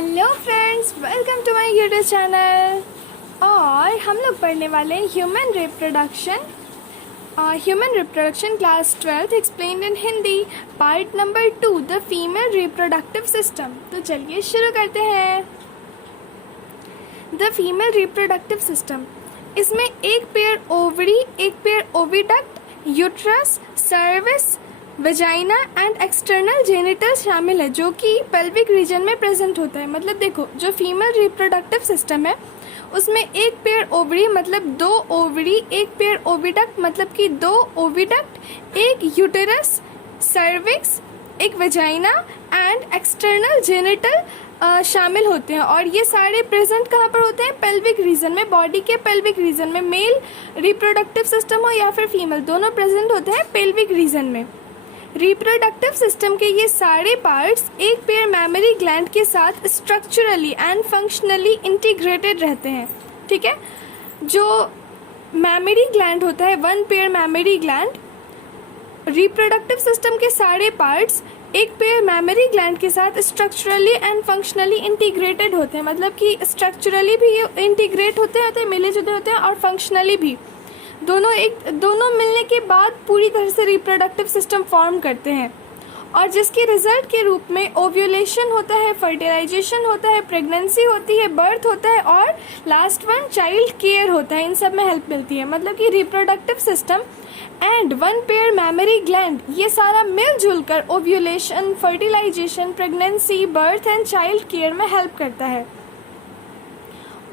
Hello friends, welcome to my YouTube channel. और हम लोग पढ़ने वाले हैं human reproduction class 12 explained in Hindi, part number 2, the female reproductive system. तो चलिए शुरू करते हैं। द फीमेल रिप्रोडक्टिव सिस्टम, इसमें एक पेयर ओवरी, एक pair oviduct, uterus, service, vagina and external genital शामिल है, जो कि पेल्विक रीजन में प्रेजेंट होता है। मतलब देखो, जो फीमेल रिप्रोडक्टिव सिस्टम है उसमें एक पेयर ओवरी मतलब 2 ओवरी, एक पेयर ओविडक्ट मतलब कि 2 ओविडक्ट, एक यूटेरस, सर्विक्स, एक वजाइना एंड एक्सटर्नल जेनिटल शामिल होते हैं। और ये सारे प्रेजेंट कहाँ पर होते हैं? पेल्विक रीजन में, बॉडी के पेल्विक रीजन में। मेल रिप्रोडक्टिव सिस्टम हो या फिर फीमेल, दोनों प्रेजेंट होते हैं पेल्विक रीजन में। रिप्रोडक्टिव सिस्टम के ये सारे पार्ट्स एक पेयर मैमरी ग्लैंड के साथ स्ट्रक्चरली एंड फंक्शनली इंटीग्रेटेड रहते हैं। ठीक है, जो मैमरी ग्लैंड होता है, 1 pair mammary gland, reproductive system के सारे पार्ट्स एक पेयर मैमरी ग्लैंड के साथ स्ट्रक्चरली एंड फंक्शनली इंटीग्रेटेड होते हैं। मतलब कि स्ट्रक्चरली भी इंटीग्रेट होते हैं, मिले जुले होते हैं, और फंक्शनली भी। दोनों मिलने के बाद पूरी तरह से रिप्रोडक्टिव सिस्टम फॉर्म करते हैं, और जिसके रिजल्ट के रूप में ओव्यूलेशन होता है, फर्टिलाइजेशन होता है, प्रेगनेंसी होती है, बर्थ होता है, और लास्ट वन चाइल्ड केयर होता है। इन सब में हेल्प मिलती है। मतलब कि reproductive system and 1 pair mammary gland, ये सारा मिलजुल कर ovulation, fertilisation, pregnancy, birth and child care में हेल्प करता है।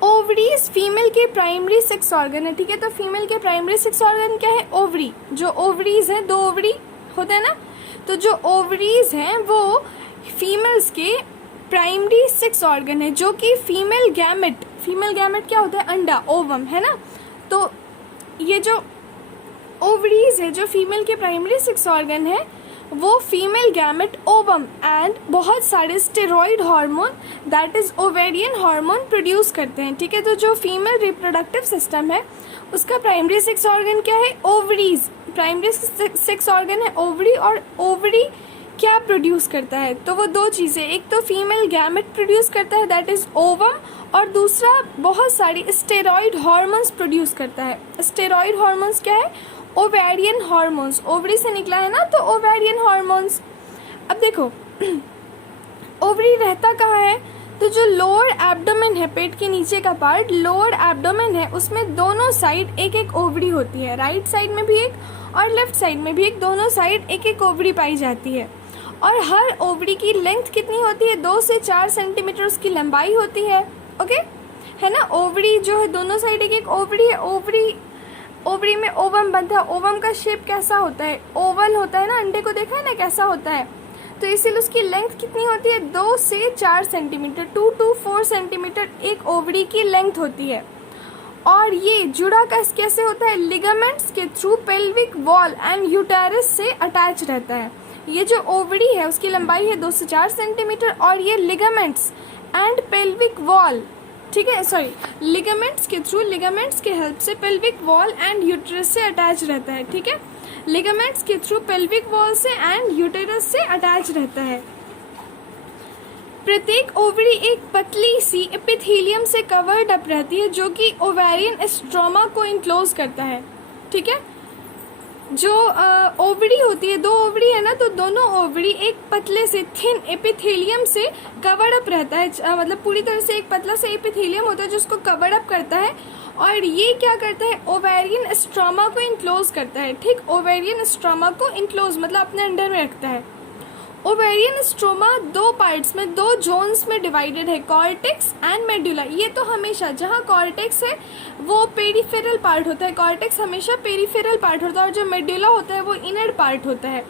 ओवरीज फीमेल के प्राइमरी सेक्स ऑर्गन है। ठीक है, तो फीमेल के प्राइमरी सेक्स ऑर्गन क्या है? ओवरी। जो ओवरीज हैं, 2 ओवरी होते हैं ना, तो जो ओवरीज हैं वो फीमेल्स के प्राइमरी सेक्स ऑर्गन है, जो कि फीमेल गैमेट क्या होता है? अंडा, ओवम, है ना। तो ये जो ओवरीज है, जो फीमेल के प्राइमरी सेक्स ऑर्गन है, वो फीमेल गैमेट, ओवम एंड बहुत सारे steroid hormone, that is ovarian hormone produce करते हैं। ठीक है, तो जो फीमेल रिप्रोडक्टिव सिस्टम है उसका प्राइमरी सेक्स ऑर्गन क्या है? ओवरीज। प्राइमरी सेक्स ऑर्गन है ओवरी, और ओवरी क्या प्रोड्यूस करता है? तो वो 2 चीजें, एक तो फीमेल गैमेट प्रोड्यूस करता है, दैट इज ओवम, और दूसरा बहुत सारी स्टेरॉइड हार्मोन्स प्रोड्यूस करता है। स्टेरॉइड हार्मोन्स क्या है? Ovarian hormones. ओवरी से निकला है ना, तो ओवेरियन हार्मोन्स। अब देखो, ओवरी रहता कहाँ है? तो जो लोअर एब्डोमेन है, पेट के नीचे का पार्ट, लोअर एब्डोमेन है, उसमें दोनों साइड एक एक ओवरी होती है। राइट साइड में भी एक और लेफ्ट साइड में भी एक, दोनों साइड एक एक ओवरी पाई जाती है। और हर ओवरी की लेंथ कितनी होती है? 2 से 4 सेंटीमीटर उसकी लंबाई होती है। ओके, है ना। ओवरी जो है, दोनों साइड एक एक ओवरी है। ओवरी में ओवम बनता है। ओवम का शेप कैसा होता है? ओवल होता है ना। अंडे को देखा है ना कैसा होता है? तो इसीलिए उसकी लेंथ कितनी होती है? 2 से 4 सेंटीमीटर, 2 to 4 सेंटीमीटर एक ओवरी की लेंथ होती है। और ये जुड़ा कैसे होता है? लिगामेंट्स के through pelvic wall and uterus से अटैच रहता है। ये जो ओवरी है उसकी लंबाई है 2 से 4 सेंटीमीटर, और ये लिगामेंट्स एंड पेल्विक वॉल, ठीक है, सॉरी, लिगामेंट्स के थ्रू, लिगामेंट्स के हेल्प से पेल्विक वॉल एंड यूटेरस से अटैच रहता है। ठीक है, लिगामेंट्स के थ्रू पेल्विक वॉल से एंड यूटेरस से अटैच रहता है। प्रत्येक ओवरी एक पतली सी एपिथेलियम से कवर्ड अप रहती है, जो कि ओवेरियन स्ट्रोमा को इनक्लोज करता है। ठीक है, जो ओवरी होती है, 2 ओवरी है ना, तो दोनों ओवरी एक पतले से थिन एपिथेलियम से कवर्ड अप रहता है। मतलब पूरी तरह से एक पतला सा एपिथेलियम होता है जो उसको कवर्ड अप करता है, और ये क्या करता है? ओवेरियन स्ट्रोमा को इनक्लोज करता है। ठीक, ओवेरियन स्ट्रोमा को इनक्लोज मतलब अपने अंडर में रखता है। ओवेरियन स्ट्रोमा 2 पार्ट्स में, 2 जोन्स में डिवाइडेड है, कॉर्टेक्स एंड मेडुला। ये तो हमेशा, जहाँ कॉर्टेक्स है वो पेरिफेरल पार्ट होता है, कॉर्टेक्स हमेशा पेरिफेरल पार्ट होता है, और जो मेडुला होता है वो इनर पार्ट होता है।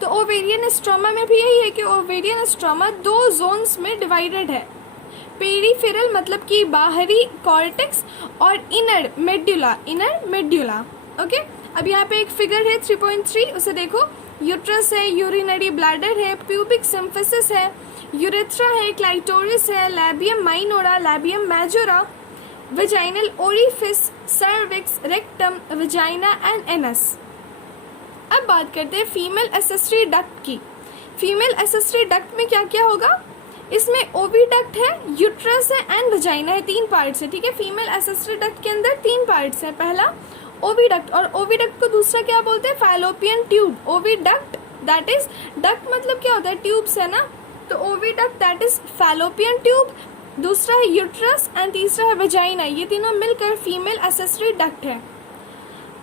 तो ओवेरियन स्ट्रोमा में भी यही है कि ओवेरियन स्ट्रोमा 2 जोन्स में डिवाइडेड है, पेरिफेरल मतलब कि बाहरी कॉर्टेक्स, और इनर मेडुला। ओके, अब यहाँ पे एक फिगर है 3.3, उसे देखो। यूट्रस है, यूरिनरी ब्लैडर है, प्यूबिक सिम्फिसिस है, यूरेथ्रा है, क्लाइटोरिस है, लैबियम minora, लैबियम majora, vaginal orifice, cervix, rectum, vagina and anus. अब बात करते हैं फीमेल एसेसरी डक्ट की। फीमेल एसेसरी डक्ट में क्या क्या होगा? इसमें ओविडक्ट है, यूट्रस है एंड वजाइना है, 3 पार्ट्स है, ठीक है। फीमेल एसेसरी डक्ट के अंदर 3 पार्ट्स हैं। पहला ओविडक्ट, और ओविडक्ट को दूसरा क्या बोलते हैं, fallopian tube. Oviduct that is, duct मतलब क्या होता है, ट्यूब्स है ना, तो oviduct that is fallopian tube, दूसरा है यूट्रस एंड तीसरा है वजाइना। ये तीनों मिलकर फीमेल एसेसरी डक्ट है।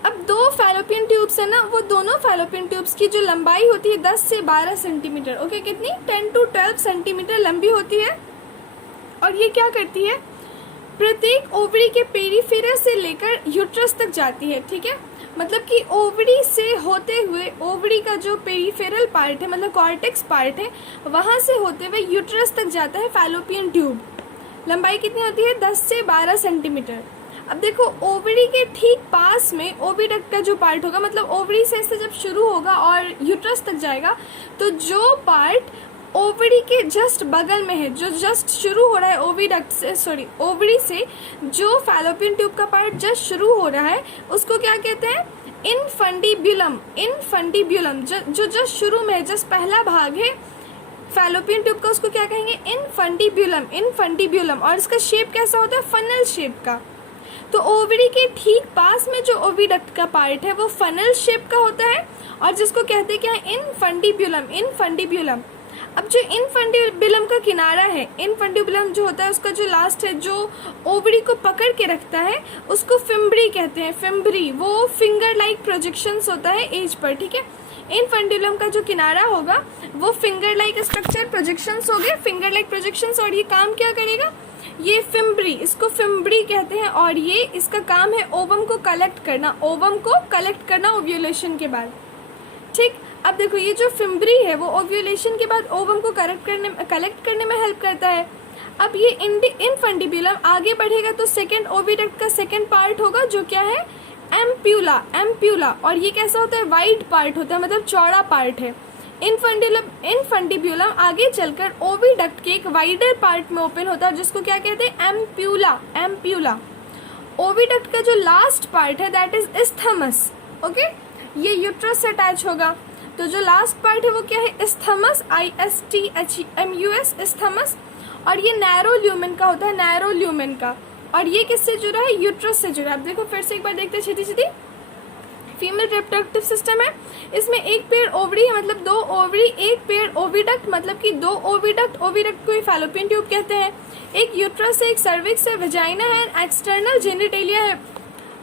अब 2 फैलोपियन ट्यूब्स है ना, वो दोनों फैलोपियन ट्यूब्स की जो लंबाई होती है 10 से 12 सेंटीमीटर, ओके, कितनी, 10 to 12 सेंटीमीटर लंबी होती है। और ये क्या करती है, प्रत्येक ओवरी के पेरीफेरल से लेकर यूट्रस तक जाती है, ठीक है। मतलब कि ओवरी से होते हुए, ओवरी का जो पेरीफेरल पार्ट है मतलब कॉर्टेक्स पार्ट है, वहां से होते हुए यूट्रस तक जाता है फैलोपियन ट्यूब। लंबाई कितनी होती है, 10 से 12 सेंटीमीटर। अब देखो ओवरी के ठीक पास में ओविडक्ट का जो पार्ट होगा, मतलब ओवरी से ऐसे जब शुरू होगा और यूट्रस तक जाएगा, तो जो पार्ट ओवरी के जस्ट बगल में है, जो जस्ट शुरू हो रहा है ओविडक्ट से, सॉरी ओवरी से जो फैलोपियन ट्यूब का पार्ट जस्ट शुरू हो रहा है, उसको क्या कहते हैं, इनफंडिब्यूलम। इनफंडिब्यूलम जो जस्ट शुरू में है, जस्ट पहला भाग है फैलोपियन ट्यूब का, उसको क्या कहेंगे, इनफंडिब्यूलम। इनफंडिब्यूलम, और इसका शेप कैसा होता है, फनल शेप का। तो ओवरी के ठीक पास में जो ओविडक्ट का पार्ट है वो फनल शेप का होता है, और जिसको कहते हैं क्या, इनफंडिब्यूलम। इनफंडिब्यूलम। अब जो इनफंडिब्यूलम का किनारा है, इनफंडिब्यूलम जो होता है उसका जो लास्ट है, जो ओवरी को पकड़ के रखता है, उसको फिम्बरी कहते हैं। फिम्बरी, वो फिंगर लाइक प्रोजेक्शंस होता है एज पर, ठीक है। इनफंडिब्यूलम का जो किनारा होगा वो फिंगर लाइक स्ट्रक्चर प्रोजेक्शंस हो गए, फिंगर लाइक प्रोजेक्शंस। और ये काम क्या करेगा, ये फिम्बरी, इसको फिम्बरी कहते हैं, और ये इसका काम है ओवम को कलेक्ट करना, ओवम को कलेक्ट करना ओव्यूलेशन के बाद, ठीक। अब देखो ये जो फिम्बरी है वो ओव्यूलेशन के बाद ओवम को कलेक्ट करने में हेल्प करता है। अब ये इनफंडिब्यूलम आगे बढ़ेगा तो सेकेंड ओविडक्ट का सेकेंड पार्ट होगा, जो क्या है, एम्प्यूला। एम्प्यूला, और ये कैसा होता है, वाइड पार्ट होता है, मतलब चौड़ा पार्ट है। इनफंडिब्यूलम आगे चलकर ओविडक्ट के एक वाइडर पार्ट में ओपन होता है, जिसको क्या कहते हैं, एम्प्यूला। एम्प्यूला। ओविडक्ट का जो लास्ट पार्ट है दैट इज इस्थमस, ओके, ये यूट्रस से अटैच होगा। तो जो लास्ट पार्ट है वो क्या है, इस्थमस, ISTHMUS, इस्थमस। और ये नैरो ल्यूमेन का होता है, नैरो ल्यूमेन का। और ये किससे जुड़ा है, यूट्रस से जुड़ा है। अब देखो फिर से एक बार देखते हैं छेती छेती। फीमेल रिप्रोडक्टिव सिस्टम है, इसमें एक पेयर ओवरी है, मतलब 2 ओवरी, एक पेयर ओविडक्ट, मतलब कि 2 ओविडक्ट। ओविडक्ट को फैलोपियन ट्यूब कहते हैं। एक यूट्रस है, एक सर्विक्स है, वजाइना है, एक्सटर्नल जेनिटेलिया है,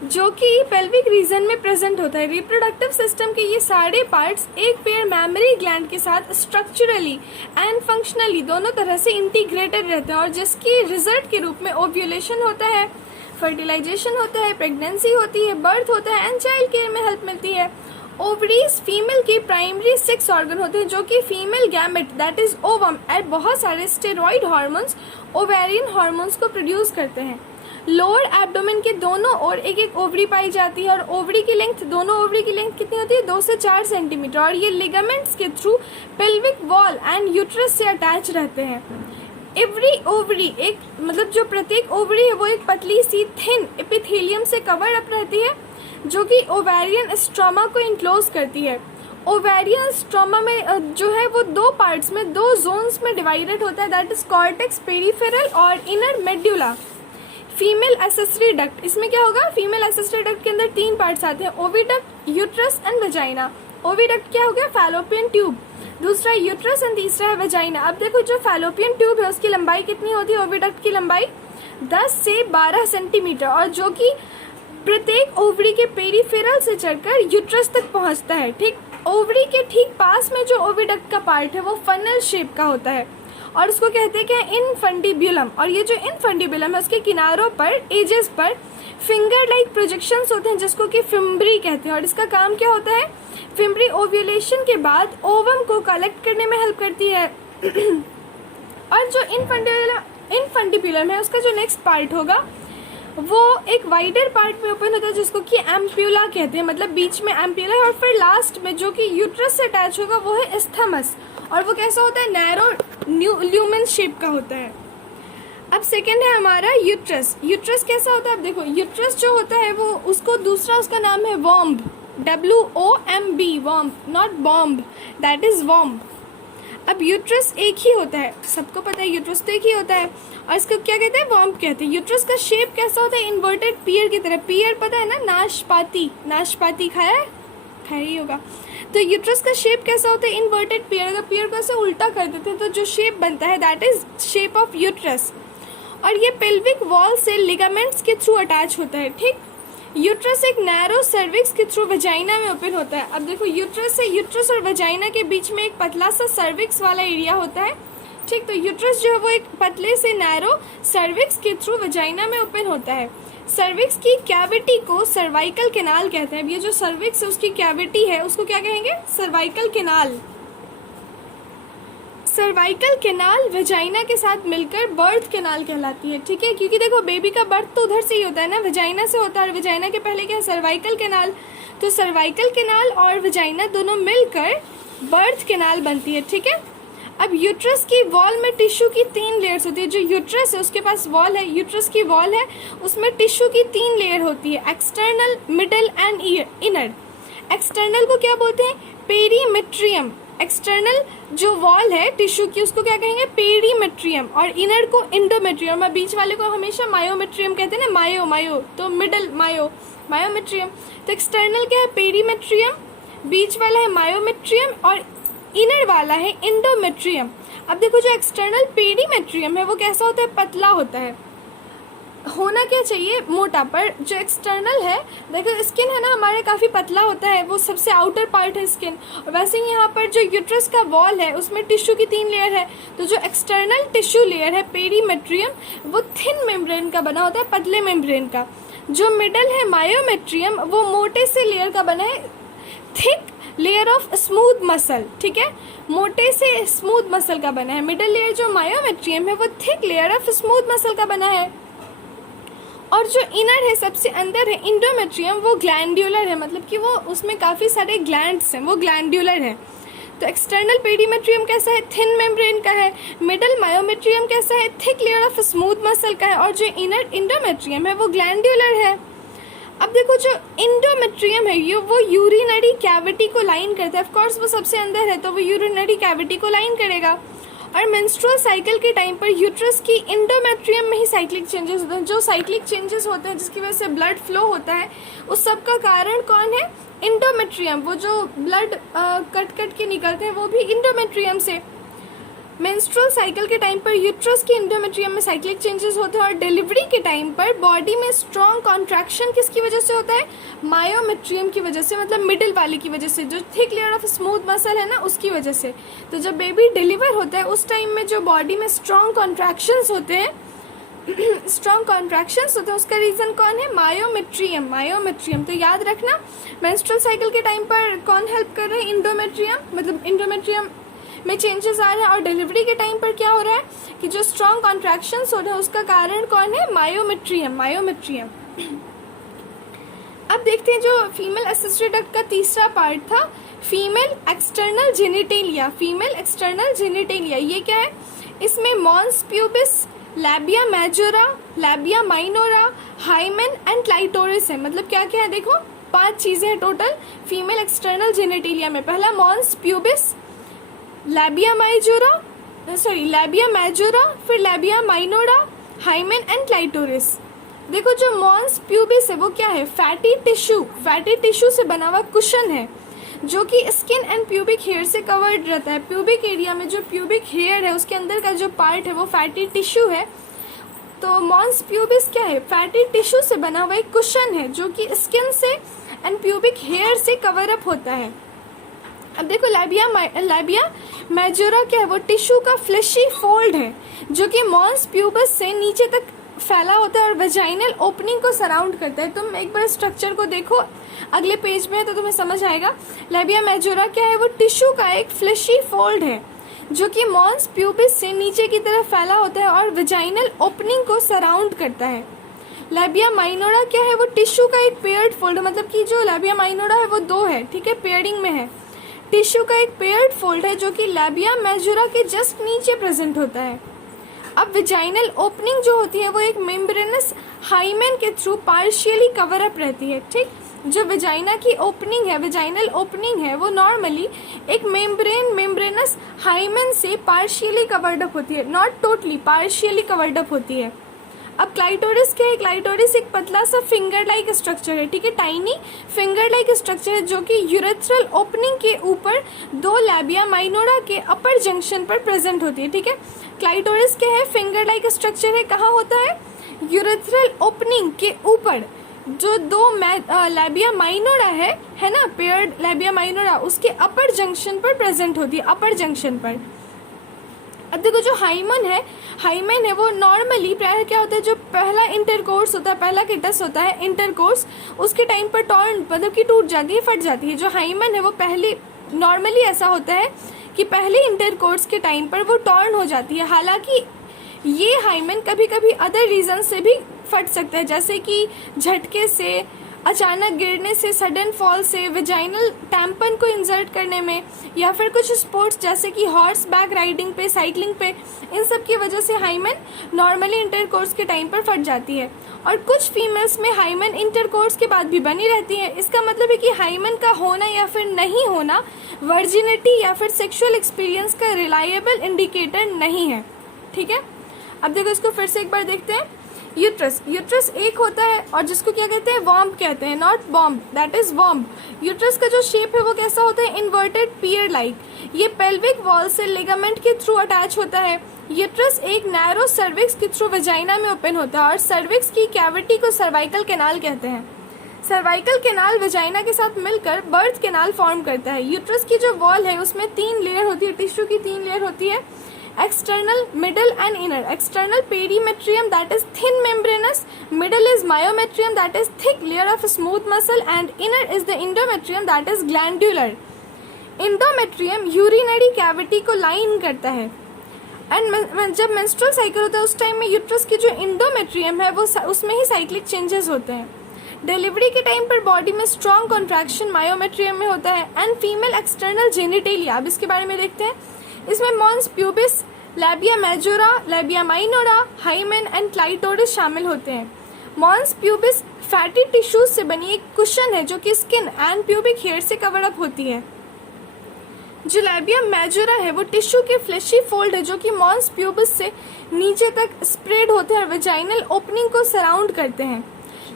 जो कि पेल्विक रीजन में प्रेजेंट होता है। रिप्रोडक्टिव सिस्टम के ये सारे पार्ट्स एक पेयर मैमरी ग्लैंड के साथ स्ट्रक्चरली एंड फंक्शनली दोनों तरह से इंटीग्रेटेड रहते हैं, और जिसकी रिजल्ट के रूप में ओव्यूलेशन होता है, फर्टिलाइजेशन होता है, प्रेगनेंसी होती है, बर्थ होता है एंड चाइल्ड केयर में हेल्प मिलती है। ओवरीज फीमेल के प्राइमरी 6 ऑर्गन होते हैं, जो कि female gamete that is ovum and बहुत सारे स्टेरॉइड हार्मोन्स, ओवेरियन हार्मोन्स को प्रोड्यूस करते हैं। लोअर एब्डोमेन के दोनों ओर एक एक ओवरी पाई जाती है, और ओवरी की लेंथ, दोनों ओवरी की लेंथ कितनी होती है, 2 से 4 सेंटीमीटर, और ये लिगामेंट्स के through pelvic wall and uterus से अटैच रहते हैं। एवरी ओवरी, एक मतलब जो प्रत्येक ओवरी है वो एक पतली सी थिन एपिथेलियम से कवर अप रहती है, जो कि ओवेरियन स्ट्रोमा को इनक्लोज करती है। ओवेरियन स्ट्रोमा में जो है वो 2 पार्ट्स में, 2 जोन्स में डिवाइडेड होता है, दैट इज कॉर्टेक्स पेरिफेरल और inner medulla. Female accessory duct, इसमें क्या होगा, फीमेल एसेसरी डक्ट के अंदर 3 पार्ट्स आते हैं, oviduct, uterus and vagina. Oviduct क्या हो गया, फैलोपियन ट्यूब, दूसरा यूट्रस एंड तीसरा है वजाइना। अब देखो जो फैलोपियन ट्यूब है उसकी लंबाई कितनी होती है, ओविडक्ट की लंबाई 10 से 12 सेंटीमीटर, और जो कि प्रत्येक ओवरी के पेरिफेरल से चढ़कर यूट्रस तक पहुंचता है, ठीक। ओवरी के ठीक पास में जो ओविडक्ट का पार्ट है वो फनल शेप का होता है, और उसको कहते हैं क्या, इनफंडिब्यूलम। और ये जो इनफंडिब्यूलम है उसके किनारों पर, एजेस पर फिंगर लाइक प्रोजेक्शंस होते हैं, जिसको कि फिम्बरी कहते हैं। और इसका काम क्या होता है, फिम्बरी ओव्यूलेशन के बाद ओवम को कलेक्ट करने में हेल्प करती है। और जो इनफंडिब्यूलम है उसका जो नेक्स्ट पार्ट होगा वो एक वाइडर पार्ट में ओपन होता है, जिसको कि एम्प्यूला कहते हैं, मतलब बीच में एम्प्यूला है। और फिर लास्ट में जो कि यूट्रस से अटैच होगा वो है इस्थमस, और वो कैसा होता है, नैरो ल्यूमेन शेप का होता है। अब सेकंड है हमारा यूट्रस। यूट्रस कैसा होता है, अब देखो यूट्रस जो होता है वो उसको दूसरा उसका नाम है womb, WOMB, womb, not bomb, that is womb. अब यूट्रस एक ही होता है, सबको पता है यूट्रस तो एक ही होता है, और इसको क्या कहते हैं, वॉम्ब कहते हैं। यूट्रस का शेप कैसा होता है, इन्वर्टेड पीयर की तरह। पीयर पता है ना, नाशपाती, नाशपाती खाया है, खाया ही होगा। तो यूट्रस का शेप कैसा होता है, इन्वर्टेड पीयर। अगर पीयर को ऐसे उल्टा कर देते हैं तो जो शेप बनता है that is shape of uterus. और ये पेल्विक वॉल से लिगामेंट्स के थ्रू अटैच होता है, ठीक। यूट्रस एक नैरो सर्विक्स के थ्रू वजाइना में ओपन होता है। अब देखो यूट्रस है, यूट्रस और वजाइना के बीच में एक पतला सा सर्विक्स वाला एरिया होता है, ठीक। तो यूट्रस जो है वो एक पतले से नैरो सर्विक्स के थ्रू वजाइना में ओपन होता है। सर्विक्स की कैविटी को सर्वाइकल कैनाल कहते हैं। अब ये जो सर्विक्स है उसकी कैविटी है उसको क्या कहेंगे, cervical canal. Cervical canal vagina के साथ मिलकर बर्थ कैनाल कहलाती है, ठीक है। क्योंकि देखो बेबी का बर्थ तो उधर से ही होता है ना, वजाइना से होता है, और वजाइना के पहले क्या है, सर्वाइकल कैनाल। तो सर्वाइकल कैनाल और वजाइना दोनों मिलकर बर्थ कैनाल बनती है, ठीक है। अब यूट्रस की वॉल में टिश्यू की 3 लेयर्स होती है। जो यूट्रस है उसके पास वॉल है, यूट्रस की वॉल है, उसमें टिश्यू की 3 लेयर होती है, external, middle and inner. External को क्या बोलते हैं, पेरीमेट्रियम। एक्सटर्नल जो वॉल है टिश्यू की उसको क्या कहेंगे, पेरीमेट्रियम, और इनर को इंडोमेट्रियम, और बीच वाले को हमेशा मायोमेट्रियम कहते हैं ना, मायो मायो, तो मिडल मायो, मायोमेट्रियम। तो एक्सटर्नल क्या है, पेरीमेट्रियम, बीच वाला है मायोमेट्रियम, और इनर वाला है इंडोमेट्रियम। अब देखो जो एक्सटर्नल पेरीमेट्रियम है वो कैसा होता है, पतला होता है, होना क्या चाहिए, मोटा। पर जो एक्सटर्नल है, देखो स्किन है ना हमारे काफी पतला होता है, वो सबसे आउटर पार्ट है स्किन। और वैसे ही यहाँ पर जो यूट्रस का वॉल है उसमें टिश्यू की 3 लेयर है। तो जो एक्सटर्नल टिश्यू लेयर है पेरीमेट्रियम वो थिन मेम्ब्रेन का बना होता है, पतले मेम्ब्रेन का। जो मिडल है मायोमेट्रियम वो मोटे से लेयर का बना है, thick layer of smooth muscle, ठीक है, मोटे से स्मूथ मसल का बना है। मिडल लेयर जो मायोमेट्रियम है वो thick layer of smooth muscle का बना है। और जो इनर है, सबसे अंदर है इंडोमेट्रियम, वो ग्लैंड्यूलर है, मतलब कि वो उसमें काफी सारे ग्लैंड्स हैं, वो ग्लैंड्यूलर है। तो एक्सटर्नल पेरीमेट्रियम कैसा है, थिन मेम्ब्रेन का है। मिडल मायोमेट्रियम कैसा है, thick layer of smooth muscle का है। और जो इनर इंडोमेट्रियम है वो ग्लैंड्यूलर है। अब देखो जो इंडोमेट्रियम है वो यूरिनरी कैविटी को लाइन करता है। ऑफ कोर्स वो सबसे अंदर है तो वो यूरिनरी कैविटी को लाइन करेगा। और मेंस्ट्रुअल साइकिल के टाइम पर यूट्रस की इंडोमेट्रियम में ही साइक्लिक चेंजेस होते हैं। जो साइक्लिक चेंजेस होते हैं जिसकी वजह से ब्लड फ्लो होता है, उस सब का कारण कौन है, इंडोमेट्रियम। वो जो ब्लड कट के निकलते हैं वो भी इंडोमेट्रियम से। मेंस्ट्रुअल साइकिल के टाइम पर यूट्रस की इंडोमेट्रियम में साइक्लिक चेंजेस होते हैं। और डिलीवरी के टाइम पर बॉडी में स्ट्रॉन्ग कॉन्ट्रैक्शन किसकी वजह से होता है, मायोमेट्रियम की वजह से, मतलब मिडिल वाले की वजह से, जो thick layer of smooth muscle है ना उसकी वजह से। तो जब बेबी डिलीवर होता है उस टाइम में जो बॉडी में स्ट्रॉन्ग कॉन्ट्रैक्शंस होते हैं स्ट्रॉन्ग कॉन्ट्रैक्शंस होते हैं, उसका रीजन कौन है, मायोमेट्रियम, मायोमेट्रियम। तो याद रखना मेंस्ट्रुअल साइकिल के टाइम पर कौन हेल्प कर रहे हैं, इंडोमेट्रियम, मतलब इंडोमेट्रियम में चेंजेस आ रहे हैं। और डिलीवरी के टाइम पर क्या हो रहा है कि जो स्ट्रॉन्ग कॉन्ट्रैक्शंस हो रहे हैं उसका कारण कौन है, मायोमेट्रियम, मायोमेट्रियम। अब देखते हैं जो फीमेल असिस्टेड डक्ट का तीसरा पार्ट था, female external genitalia. Female external genitalia ये क्या है, इसमें mons pubis, labia majora, labia minora, hymen and clitoris है। मतलब क्या क्या है, देखो 5 चीजें हैं टोटल फीमेल एक्सटर्नल जेनिटेलिया में। पहला मॉन्स प्यूबिस, लैबिया मेजोरा, फिर labia minora, hymen and clitoris. देखो जो मॉन्स प्यूबिस है वो क्या है, फैटी टिश्यू से बना हुआ कुशन है जो कि स्किन एंड प्यूबिक हेयर से कवर्ड रहता है। प्यूबिक एरिया में जो प्यूबिक हेयर है उसके अंदर का जो पार्ट है वो फैटी टिश्यू है। तो मॉन्स प्यूबिस क्या है, फैटी टिश्यू से बना हुआ एक कुशन है जो कि स्किन से एंड प्यूबिक हेयर से कवर अप होता है। अब देखो लैबिया मेजोरा क्या है, वो टिश्यू का फ्लेशी फोल्ड है जो कि मॉन्स प्यूबस से नीचे तक फैला होता है और वेजाइनल ओपनिंग को सराउंड करता है। तुम एक बार स्ट्रक्चर को देखो अगले पेज में तो तुम्हें समझ आएगा। लैबिया मेजोरा क्या है, वो टिश्यू का एक फ्लेशी फोल्ड है जो कि मॉन्स प्यूबिस से नीचे की तरफ फैला होता है और वेजाइनल ओपनिंग को सराउंड करता है। लैबिया माइनोरा क्या है, वो टिश्यू का एक पेयर्ड फोल्ड, मतलब कि जो लैबिया माइनोरा है वो 2 है, ठीक है, पेयरिंग में है। टिश्यू का एक पेयर्ड फोल्ड है जो कि लैबिया मेजोरा के जस्ट नीचे प्रेजेंट होता है। अब विजाइनल ओपनिंग जो होती है वो एक मेम्ब्रेनस हाइमेन के थ्रू पार्शियली कवर अप रहती है, ठीक। जो वेजाइना की ओपनिंग है, वेजाइनल ओपनिंग है, वो नॉर्मली एक मेम्ब्रेनस हाइमेन से पार्शियली कवर्ड अप होती है, not totally, partially covered up होती है। अब क्लाइटोरिस क्या है? क्लाइटोरिस एक पतला सा फिंगर लाइक स्ट्रक्चर है, ठीक है, टाइनी फिंगर लाइक स्ट्रक्चर है जो कि यूरेथ्रल ओपनिंग के ऊपर दो लैबिया माइनोरा के अपर जंक्शन पर प्रेजेंट होती है, ठीक है। क्लाइटोरिस क्या है? फिंगर लाइक स्ट्रक्चर है, कहाँ होता है? यूरेथ्रल ओपनिंग के ऊपर जो दो लैबिया माइनोरा है ना, पेयर्ड लैबिया माइनोरा, उसके अपर जंक्शन पर प्रेजेंट होती है, अपर जंक्शन पर। अब देखो जो हाइमन है वो नॉर्मली प्राय क्या होता है, जो पहला इंटरकोर्स होता है, पहला किटस होता है इंटरकोर्स, उसके टाइम पर टॉर्न मतलब कि टूट जाती है, फट जाती है। जो हाइमन है वो पहले नॉर्मली ऐसा होता है कि पहले इंटरकोर्स के टाइम पर वो टॉर्न हो जाती है। हालांकि ये हाइमन कभी कभी अदर रीजन से भी फट सकता है, जैसे कि झटके से, अचानक गिरने से, सडन फॉल से, वेजाइनल टैम्पन को इंसर्ट करने में, या फिर कुछ स्पोर्ट्स जैसे कि हॉर्स बैक राइडिंग पे, साइकिलिंग पे, इन सब की वजह से हाइमन नॉर्मली इंटरकोर्स के टाइम पर फट जाती है। और कुछ फीमेल्स में हाइमन इंटरकोर्स के बाद भी बनी रहती है। इसका मतलब है कि हाइमन का होना या फिर नहीं होना वर्जिनिटी या फिर सेक्सुअल एक्सपीरियंस का रिलायबल इंडिकेटर नहीं है, ठीक है। अब देखो इसको फिर से एक बार देखते हैं। यूट्रस एक होता है और जिसको क्या कहते हैं? वॉम्ब कहते हैं, not bomb, that is womb. Uterus का जो शेप है वो कैसा होता है? इन्वर्टेड पियर लाइक। ये पेल्विक वॉल से लिगामेंट के थ्रू अटैच होता है। यूट्रस एक नैरो सर्विक्स के थ्रू वेजाइना में ओपन होता है और सर्विक्स की कैविटी को सर्वाइकल कैनाल कहते हैं। सर्वाइकल कैनाल वेजाइना के साथ मिलकर बर्थ कैनाल फॉर्म करता है। यूट्रस की जो वॉल है उसमें 3 लेयर होती है, टिश्यू की 3 लेयर होती है, external, middle and inner. External perimetrium that is thin membranous, middle is myometrium that is thick layer of smooth muscle and inner is the endometrium that is glandular. Endometrium urinary cavity को line करता है and जब menstrual cycle होता है उस time में uterus की जो इंडोमेट्रियम है वो उसमें ही साइक्लिक चेंजेस होते हैं। डिलीवरी के टाइम पर बॉडी में स्ट्रॉन्ग कॉन्ट्रैक्शन मायोमेट्रियम में होता है एंड फीमेल एक्सटर्नल जेनिटेलिया, अब इसके बारे में देखते हैं। इसमें mons pubis, labia majora, labia minora, hymen and clitoris शामिल होते हैं। मॉन्स प्यूबिस फैटी टिश्यूज से बनी एक कुशन है जो कि स्किन एंड प्यूबिक हेयर से कवर अप होती है। जो लैबिया मेजोरा है वो टिश्यू के फ्लेशी फोल्ड है जो कि मॉन्स प्यूबिस से नीचे तक स्प्रेड होते हैं और वेजाइनल ओपनिंग को सराउंड करते हैं।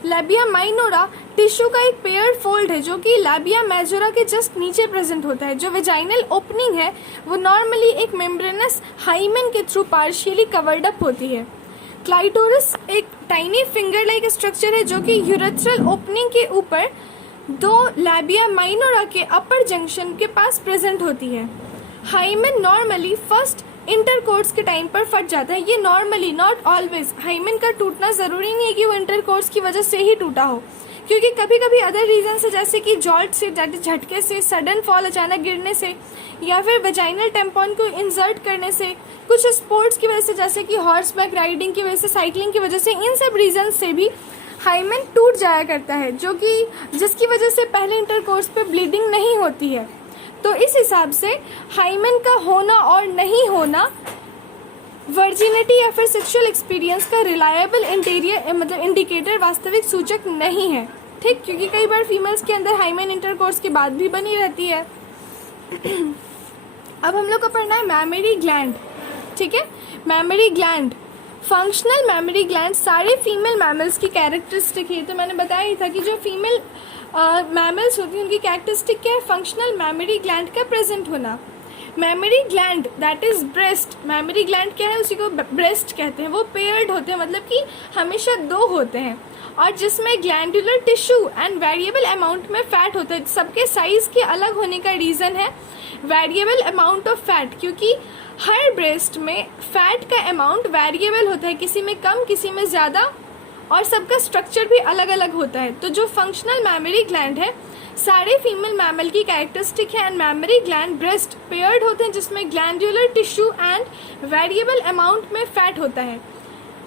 लैबिया माइनोरा टिश्यू का एक पेयर्ड फोल्ड है जो कि लैबिया मेजोरा के जस्ट नीचे प्रेजेंट होता है। जो वेजाइनल ओपनिंग है वो नॉर्मली एक मेम्ब्रेनस हाइमेन के थ्रू पार्शियली कवर्ड अप होती है। क्लाइटोरिस एक टाइनी फिंगर लाइक स्ट्रक्चर है जो कि यूरेथ्रल ओपनिंग के ऊपर 2 लैबिया माइनोरा के अपर जंक्शन के पास प्रेजेंट होती है। हाइमेन नॉर्मली फर्स्ट इंटरकोर्स के टाइम पर फट जाता है। ये नॉर्मली, नॉट ऑलवेज, हाइमेन का टूटना जरूरी नहीं है कि वो इंटरकोर्स की वजह से ही टूटा हो, क्योंकि कभी कभी अदर रीजन से जैसे कि जॉल्ट से, झटके से, सडन फॉल अचानक गिरने से, या फिर वेजाइनल टेम्पॉन को इंसर्ट करने से, कुछ स्पोर्ट्स की वजह से जैसे कि हॉर्स बैक राइडिंग की वजह से, साइकिलिंग की वजह से, इन सब रीजन से भी हाइमेन टूट जाया करता है, जो कि जिसकी वजह से पहले इंटरकोर्स पे ब्लीडिंग नहीं होती है। तो इस हिसाब से हाइमेन का होना और नहीं होना वर्जिनिटी या फिर सेक्सुअल एक्सपीरियंस का रिलायबल इंडिकेटर, वास्तविक सूचक नहीं है, ठीक, क्योंकि कई बार फीमेल्स के अंदर हाइमेन इंटरकोर्स के बाद भी बनी रहती है। अब हम लोग को पढ़ना है मैमरी ग्लैंड, ठीक है। Mammary gland, functional mammary gland सारे फीमेल मैमल्स की कैरेक्टरिस्टिक है। तो मैंने बताया ही था कि जो फीमेल मैमल्स होती हैं उनकी कैरेक्टरिस्टिक क्या है? फंक्शनल मैमरी ग्लैंड का प्रेजेंट होना। Mammary gland that is breast, mammary gland क्या है? उसी को ब्रेस्ट कहते हैं। वो पेयर्ड होते हैं, मतलब कि हमेशा 2 होते हैं, और जिसमें glandular tissue and variable amount में फैट होता है। सबके साइज के अलग होने का रीजन है वेरिएबल अमाउंट ऑफ फैट, क्योंकि हर ब्रेस्ट में फैट का अमाउंट वेरिएबल होता है, किसी में कम किसी में ज़्यादा, और सबका स्ट्रक्चर भी अलग अलग होता है। तो जो फंक्शनल मैमरी ग्लैंड है सारे फीमेल मैमल की कैरेक्टरिस्टिक है। And mammary gland breast paired होते हैं जिसमें glandular tissue and variable amount में फैट होता है।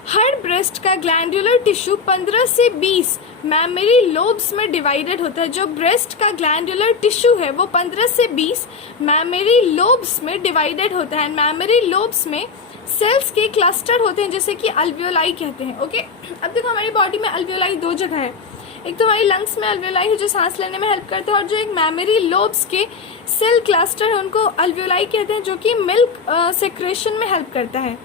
हर ब्रेस्ट का ग्लैंडुलर टिश्यू 15 से 20 मैमरी लोब्स में डिवाइडेड होता है। जो ब्रेस्ट का ग्लैंडुलर टिश्यू है वो 15 से 20 मैमरी लोब्स में डिवाइडेड होता है। मैमरी लोब्स में सेल्स के क्लस्टर होते हैं जैसे कि अल्वियोलाई कहते हैं। ओके, अब देखो हमारी बॉडी में अल्वियोलाई 2 जगह है, एक तो हमारी लंग्स में अल्वियोलाई है जो सांस लेने में हेल्प करते हैं, और जो एक मैमरी लोब्स के सेल क्लस्टर है उनको अल्वियोलाई कहते हैं, जो कि मिल्क सेक्रेशन में हेल्प करता है।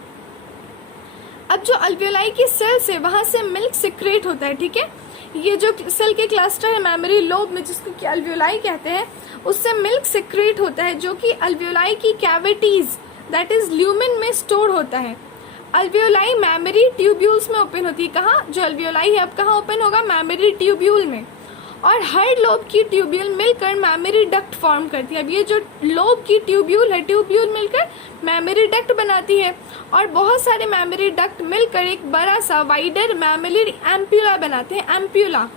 अब जो अल्वियोलाई की सेल्स है वहां से मिल्क सिक्रेट होता है, ठीक है। ये जो सेल के क्लस्टर है मैमरी लोब में, जिसको कि अल्वियोलाई कहते हैं, उससे मिल्क सिक्रेट होता है जो कि अल्वियोलाई की कैविटीज दैट इज ल्यूमेन में स्टोर होता है। अल्वियोलाई मैमरी ट्यूब्यूल्स में ओपन होती है। कहाँ? जो अल्वियोलाई है अब कहाँ ओपन होगा? मैमरी ट्यूब्यूल में। और हर लोब की ट्यूब्यूल मिलकर मैमरी डक्ट फॉर्म करती है। अब ये जो लोब की ट्यूब्यूल है, ट्यूब्यूल मिलकर मैमरी डक्ट बनाती है, और बहुत सारे मैमरी डक्ट मिलकर एक बड़ा सा वाइडर मैमरी एम्प्यूला बनाते हैं, एम्प्यूला,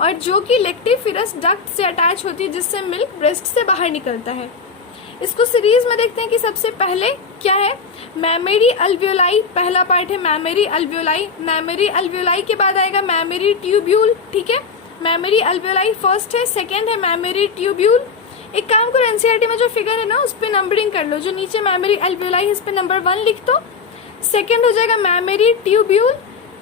और जो कि लेक्टिफिरस डक्ट से अटैच होती है, जिससे मिल्क ब्रेस्ट से बाहर निकलता है। इसको सीरीज में देखते हैं कि सबसे पहले क्या है, मैमरी अल्वियोलाई पहला पार्ट है, मैमरी अल्वियोलाई। मैमरी अल्वियोलाई के बाद आएगा मैमरी ट्यूब्यूल, ठीक है। मैमरी अल्वियोलाई फर्स्ट है, सेकंड है मैमरी ट्यूब्यूल। एक काम करो, एनसीईआरटी में जो फिगर है ना उस पे नंबरिंग कर लो, जो नीचे मैमरी अल्वियोलाई है इस पे नंबर 1 लिख दो। सेकंड हो जाएगा मैमरी ट्यूब्यूल,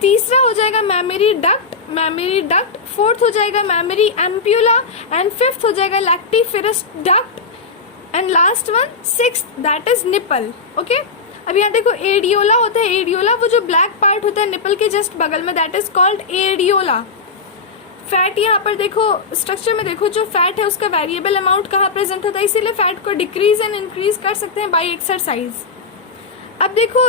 तीसरा हो जाएगा mammary duct, mammary duct, fourth हो जाएगा मैमरी एम्प्यूला, एंड फिफ्थ हो जाएगा lactiferous duct, and last one sixth that is nipple. Okay, अब यहाँ देखो एडियोला होता है, एडियोला वो जो ब्लैक पार्ट होता है निपल के जस्ट बगल में, दैट इज कॉल्ड एडियोला। फैट यहाँ पर देखो, स्ट्रक्चर में देखो, जो फैट है उसका वेरिएबल अमाउंट कहाँ प्रेजेंट होता है, इसीलिए फैट को डिक्रीज एंड इंक्रीज कर सकते हैं बाय एक्सरसाइज। अब देखो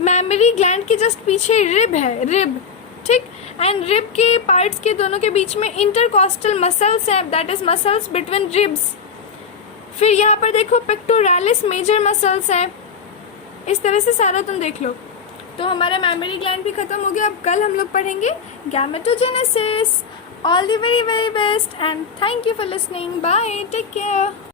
मैमरी ग्लैंड के जस्ट पीछे रिब है, रिब, ठीक, एंड रिब के पार्ट्स के दोनों के बीच में इंटरकॉस्टल मसल्स हैं, that is muscles between ribs. फिर यहाँ पर देखो पेक्टोरालिस मेजर मसल्स हैं। इस तरह से सारा तुम देख लो। तो हमारा मैमरी ग्लैंड भी खत्म हो गया। अब कल हम लोग पढ़ेंगे gametogenesis. All the very very best and thank you for listening. Bye, take care.